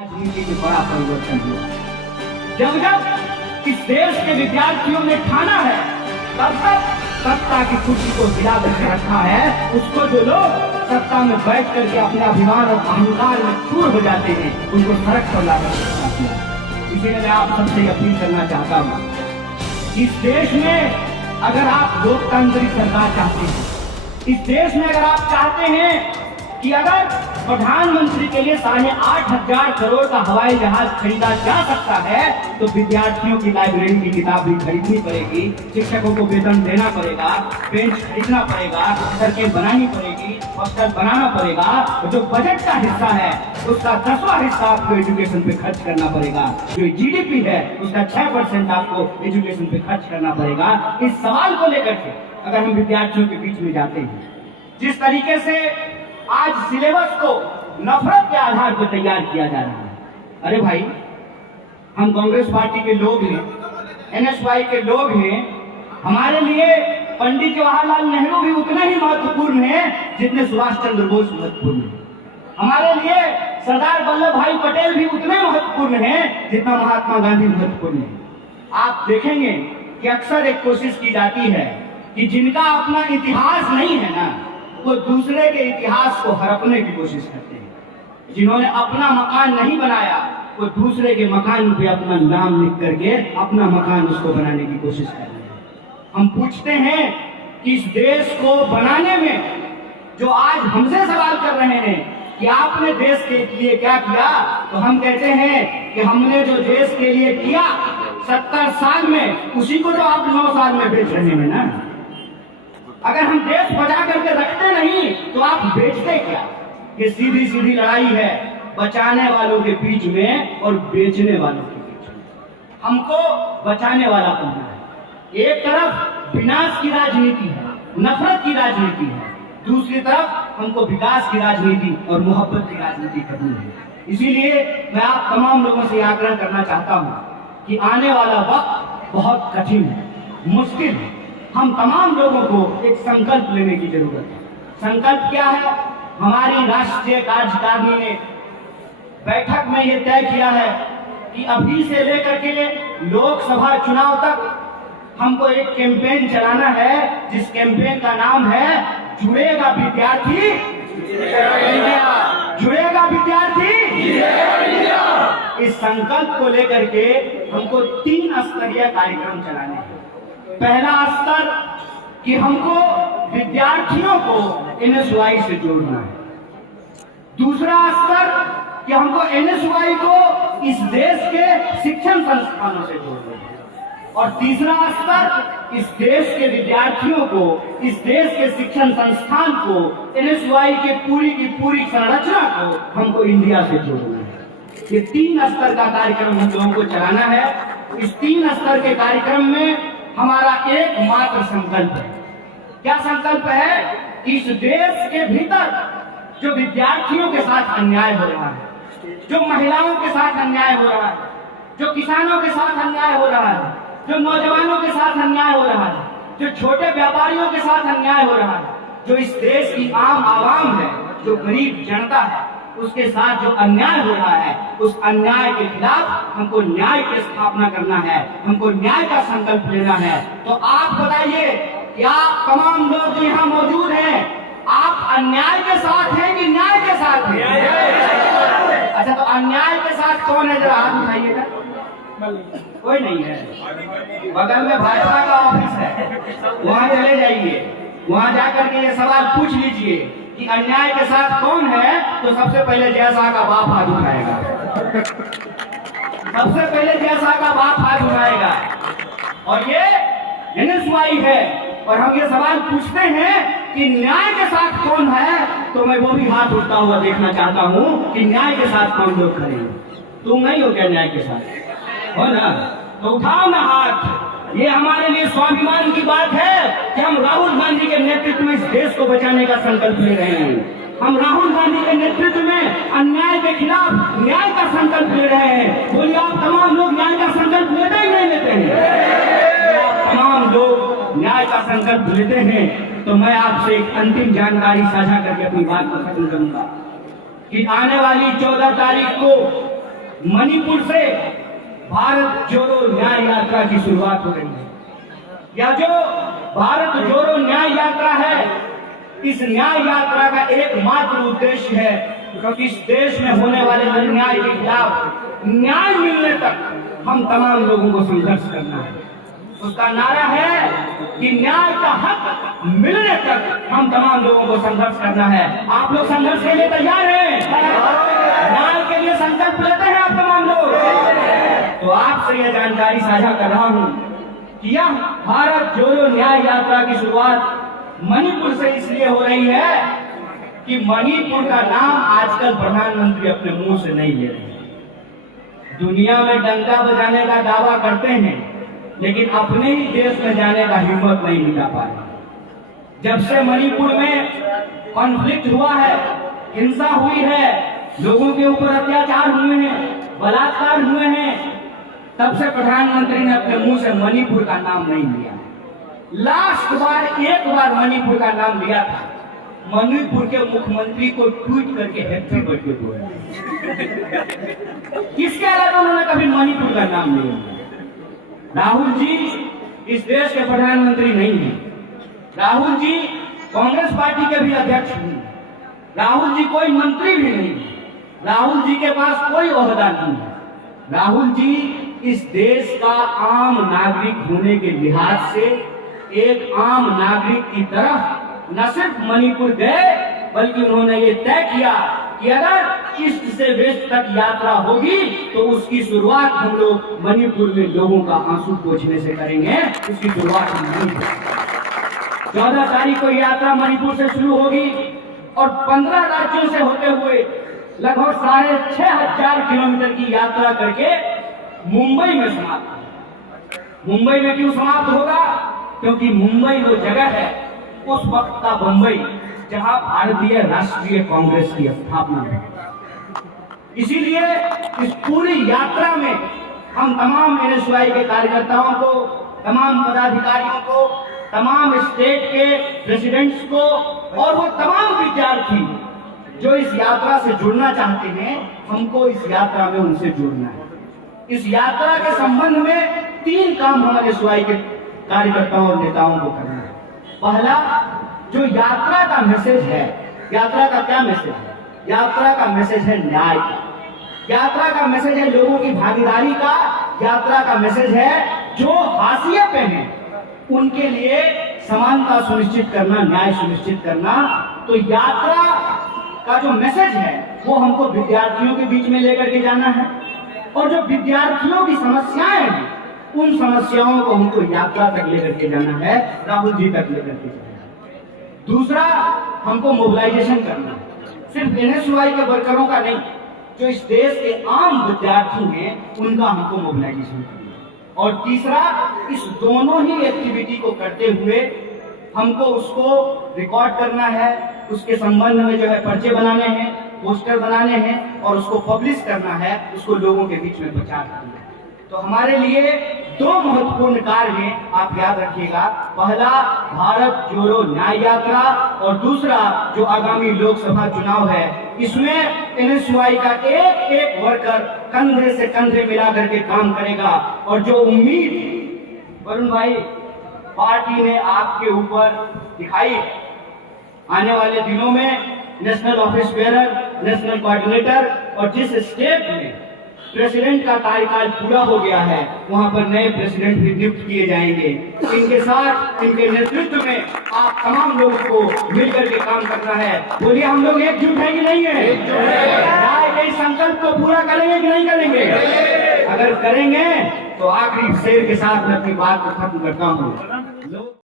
राजनीति में बड़ा परिवर्तन हुआ। जब जब इस देश के विद्यार्थियों ने ठाना है, तब तक सत्ता की कुर्सी को हिला करके रखा है। उसको जो लोग सत्ता में बैठ करके अपने अभिमान और अहंकार में चूर हो जाते हैं, उनको सड़क पर लाकर रखा है। इसीलिए मैं आप सबसे अपील करना चाहता हूँ, इस देश में अगर आप लोकतांत्रिक सरकार चाहते हैं, इस देश में अगर आप चाहते हैं कि अगर प्रधानमंत्री के लिए 8,500 करोड़ का हवाई जहाज खरीदा जा सकता है, तो विद्यार्थियों की लाइब्रेरी की किताब भी खरीदनी पड़ेगी, शिक्षकों को वेतन देना पड़ेगा, बेंच खरीदना पड़ेगा, सड़कें बनानी पड़ेगी, हॉस्टल बनाना पड़ेगा। जो बजट का हिस्सा है उसका 10वां हिस्सा आपको एजुकेशन पे खर्च करना पड़ेगा। जो जीडीपी है उसका 6% आपको एजुकेशन पे खर्च करना पड़ेगा। इस सवाल को लेकर के अगर हम विद्यार्थियों के बीच में जाते हैं, जिस तरीके से आज सिलेबस को नफरत के आधार पर तैयार किया जा रहा है, अरे भाई, हम कांग्रेस पार्टी के लोग हैं, एनएसवाई के लोग हैं। हमारे लिए पंडित जवाहरलाल नेहरू भी उतने ही महत्वपूर्ण हैं जितने सुभाष चंद्र बोस महत्वपूर्ण हैं। हमारे लिए सरदार वल्लभ भाई पटेल भी उतने महत्वपूर्ण हैं जितना महात्मा गांधी महत्वपूर्ण है। आप देखेंगे कि अक्सर एक कोशिश की जाती है कि जिनका अपना इतिहास नहीं है ना, वो दूसरे के इतिहास को हड़पने की कोशिश करते हैं। जिन्होंने अपना मकान नहीं बनाया, वो दूसरे के मकान पे अपना नाम लिख करके अपना मकान उसको बनाने की कोशिश कर रहे हैं। हम पूछते हैं कि इस देश को बनाने में जो आज हमसे सवाल कर रहे हैं कि आपने देश के लिए क्या किया, तो हम कहते हैं कि हमने जो देश के लिए किया 70 साल में, उसी को तो आप 9 साल में बेच रहे हैं ना। अगर हम देश बचा करके रखते नहीं तो आप बेचते क्या? ये सीधी सीधी लड़ाई है बचाने वालों के बीच में और बेचने वालों के बीच में। हमको बचाने वाला बनना है। एक तरफ विनाश की राजनीति है, नफरत की राजनीति है, दूसरी तरफ हमको विकास की राजनीति और मोहब्बत की राजनीति करनी है। इसीलिए मैं आप तमाम लोगों से आग्रह करना चाहता हूँ कि आने वाला वक्त बहुत कठिन है, मुश्किल है। हम तमाम लोगों को एक संकल्प लेने की जरूरत है। संकल्प क्या है? हमारी राष्ट्रीय कार्यकारिणी ने बैठक में ये तय किया है कि अभी से लेकर के लोकसभा चुनाव तक हमको एक कैंपेन चलाना है, जिस कैंपेन का नाम है जुड़ेगा विद्यार्थी जुड़ेगा विद्यार्थी। इस संकल्प को लेकर के हमको 3 स्तरीय कार्यक्रम चलाने हैं। पहला स्तर कि हमको विद्यार्थियों को एनएसवाई से जोड़ना है। दूसरा स्तर कि हमको एनएसवाई को इस देश के शिक्षण संस्थानों से जोड़ना है। और तीसरा स्तर इस देश के विद्यार्थियों को, इस देश के शिक्षण संस्थान को, एनएसवाई के पूरी की पूरी संरचना को हमको इंडिया से जोड़ना है। ये 3 स्तर का कार्यक्रम हम लोगों को चलाना है। इस 3 स्तर के कार्यक्रम में हमारा एकमात्र संकल्प है। क्या संकल्प है? इस देश के भीतर जो विद्यार्थियों के साथ अन्याय हो रहा है, जो महिलाओं के साथ अन्याय हो रहा है, जो किसानों के साथ अन्याय हो रहा है, जो नौजवानों के साथ अन्याय हो रहा है, जो छोटे व्यापारियों के साथ अन्याय हो रहा है, जो इस देश की आम आवाम है, जो गरीब जनता है, उसके साथ जो अन्याय हो रहा है, उस अन्याय के खिलाफ हमको न्याय की स्थापना करना है, हमको न्याय का संकल्प लेना है। तो आप बताइए कि आप तमाम लोग जो यहाँ मौजूद हैं, आप अन्याय के साथ हैं कि न्याय के साथ हैं? अच्छा, तो अन्याय के साथ कौन है? जरा हाथ उठाइएगा। कोई नहीं है। बगल में भाजपा का ऑफिस है, वहाँ चले जाइए, वहाँ जाकर के ये सवाल पूछ लीजिए कि अन्याय के साथ कौन है। तो सबसे पहले जयशाह का बाप हाथ उठाएगा, सबसे पहले जयशाह का बाप हाथ उठाएगा। और ये एनएसवाई है। और हम ये सवाल पूछते हैं कि न्याय के साथ कौन है, तो मैं वो भी हाथ उठता हुआ देखना चाहता हूँ कि न्याय के साथ कौन लोग खड़े हैं। तुम नहीं हो क्या न्याय के साथ? हो ना? तो उठाओ ना हाथ। ये हमारे लिए स्वाभिमान की बात है कि हम राहुल गांधी के नेतृत्व में इस देश को बचाने का संकल्प ले रहे हैं। हम राहुल गांधी के नेतृत्व में अन्याय के खिलाफ न्याय का संकल्प ले रहे हैं। बोलिए, आप तमाम लोग न्याय का संकल्प लेते ही नहीं लेते हैं? आप तमाम लोग न्याय का संकल्प लेते हैं तो मैं आपसे एक अंतिम जानकारी साझा करके अपनी बात को खत्म करूंगा कि आने वाली 14 तारीख को मणिपुर से भारत जोड़ो न्याय यात्रा की शुरुआत हो रही है। यह जो भारत जोड़ो न्याय यात्रा है, इस न्याय यात्रा का एकमात्र उद्देश्य है कि इस देश में होने वाले अन्याय के खिलाफ न्याय मिलने तक हम तमाम लोगों को संघर्ष करना है। उसका नारा है कि न्याय का हक मिलने तक हम तमाम लोगों को संघर्ष करना है। आप लोग संघर्ष के लिए तैयार हैं? न्याय के लिए संकल्प लेते हैं आप तमाम लोग? तो आपसे यह जानकारी साझा कर रहा हूं कि यह भारत जोड़ो न्याय यात्रा की शुरुआत मणिपुर से इसलिए हो रही है कि मणिपुर का नाम आजकल प्रधानमंत्री अपने मुंह से नहीं ले रहे। दुनिया में डंका बजाने का दावा करते हैं, लेकिन अपने ही देश में जाने का हिम्मत नहीं जुटा पाए। जब से मणिपुर में कॉन्फ्लिक्ट हुआ है, हिंसा हुई है, लोगों के ऊपर अत्याचार हुए हैं, बलात्कार हुए हैं, तब से प्रधानमंत्री ने अपने मुंह से मणिपुर का नाम नहीं लिया। लास्ट बार एक बार मणिपुर का नाम लिया था, मणिपुर के मुख्यमंत्री को ट्वीट करके हैप्पी बर्थडे बोला। किसके अलावा उन्होंने कभी मणिपुर का नाम नहीं लिया। राहुल जी इस देश के प्रधानमंत्री नहीं है। राहुल जी कांग्रेस पार्टी के भी अध्यक्ष नहीं। राहुल जी कोई मंत्री भी नहीं है। राहुल जी के पास कोई ओहदा नहीं है। राहुल जी इस देश का आम नागरिक होने के लिहाज से एक आम नागरिक की तरह न सिर्फ मणिपुर गए, बल्कि उन्होंने ये तय किया कि अगर ईस्ट से वेस्ट तक यात्रा होगी तो उसकी शुरुआत हम लोग मणिपुर में लोगों का आंसू पोंछने से करेंगे। उसकी शुरुआत हम नहीं करेंगे। 14 तारीख को यात्रा मणिपुर से शुरू होगी और 15 राज्यों से होते हुए लगभग 6500 किलोमीटर की यात्रा करके मुंबई में समाप्त होगा। मुंबई में क्यों समाप्त होगा? क्योंकि मुंबई वो जगह है, उस वक्त का मुंबई, जहां भारतीय राष्ट्रीय कांग्रेस की स्थापना हुई। इसीलिए इस पूरी यात्रा में हम तमाम एनएसयूआई के कार्यकर्ताओं को, तमाम पदाधिकारियों को, तमाम स्टेट के प्रेसिडेंट्स को और वो तमाम विद्यार्थी जो इस यात्रा से जुड़ना चाहते हैं, हमको इस यात्रा में उनसे जुड़ना है। इस यात्रा के संबंध में 3 काम हमारे एनएसयूआई के कार्यकर्ताओं और नेताओं को करना है। पहला, जो यात्रा का मैसेज है, यात्रा का क्या मैसेज है? यात्रा का मैसेज है न्याय का। यात्रा का मैसेज है लोगों की भागीदारी का। यात्रा का मैसेज है जो हाशिए पे हैं उनके लिए समानता सुनिश्चित करना, न्याय सुनिश्चित करना। तो यात्रा का जो मैसेज है वो हमको विद्यार्थियों के बीच में लेकर के जाना है, और जो विद्यार्थियों की समस्याएं हैं उन समस्याओं को हमको यात्रा तक लेकर के जाना है, राहुल जी तक लेकर के जाना है। दूसरा, हमको मोबिलाइजेशन करना है, सिर्फ एनएसयूआई के वर्करों का नहीं, जो इस देश के आम विद्यार्थी हैं उनका हमको मोबिलाइजेशन करना है। और तीसरा, इस दोनों ही एक्टिविटी को करते हुए हमको उसको रिकॉर्ड करना है, उसके संबंध में जो है पर्चे बनाने हैं, पोस्टर बनाने हैं और उसको पब्लिश करना है, उसको लोगों के बीच में प्रचार करना है। तो हमारे लिए 2 महत्वपूर्ण कार्य हैं, आप याद रखिएगा। पहला, भारत जोड़ो न्याय यात्रा, और दूसरा, जो आगामी लोकसभा चुनाव है, इसमें एनएसयूआई का एक वर्कर कंधे से कंधे मिला करके काम करेगा। और जो उम्मीद वरुण भाई पार्टी ने आपके ऊपर दिखाई, आने वाले दिनों में national office bearer, national coordinator, और जिस स्टेट में प्रेसिडेंट का कार्यकाल पूरा हो गया है वहां पर नए प्रेसिडेंट भी नियुक्त किए जाएंगे। इनके साथ, इनके नेतृत्व में आप तमाम लोगों को मिलकर के काम करना है। बोलिए, हम लोग एकजुट हैं कि नहीं है? न्याय के संकल्प को पूरा करेंगे कि नहीं करेंगे? अगर करेंगे तो आखिरी शेर के साथ मैं अपनी बात को खत्म करता हूँ।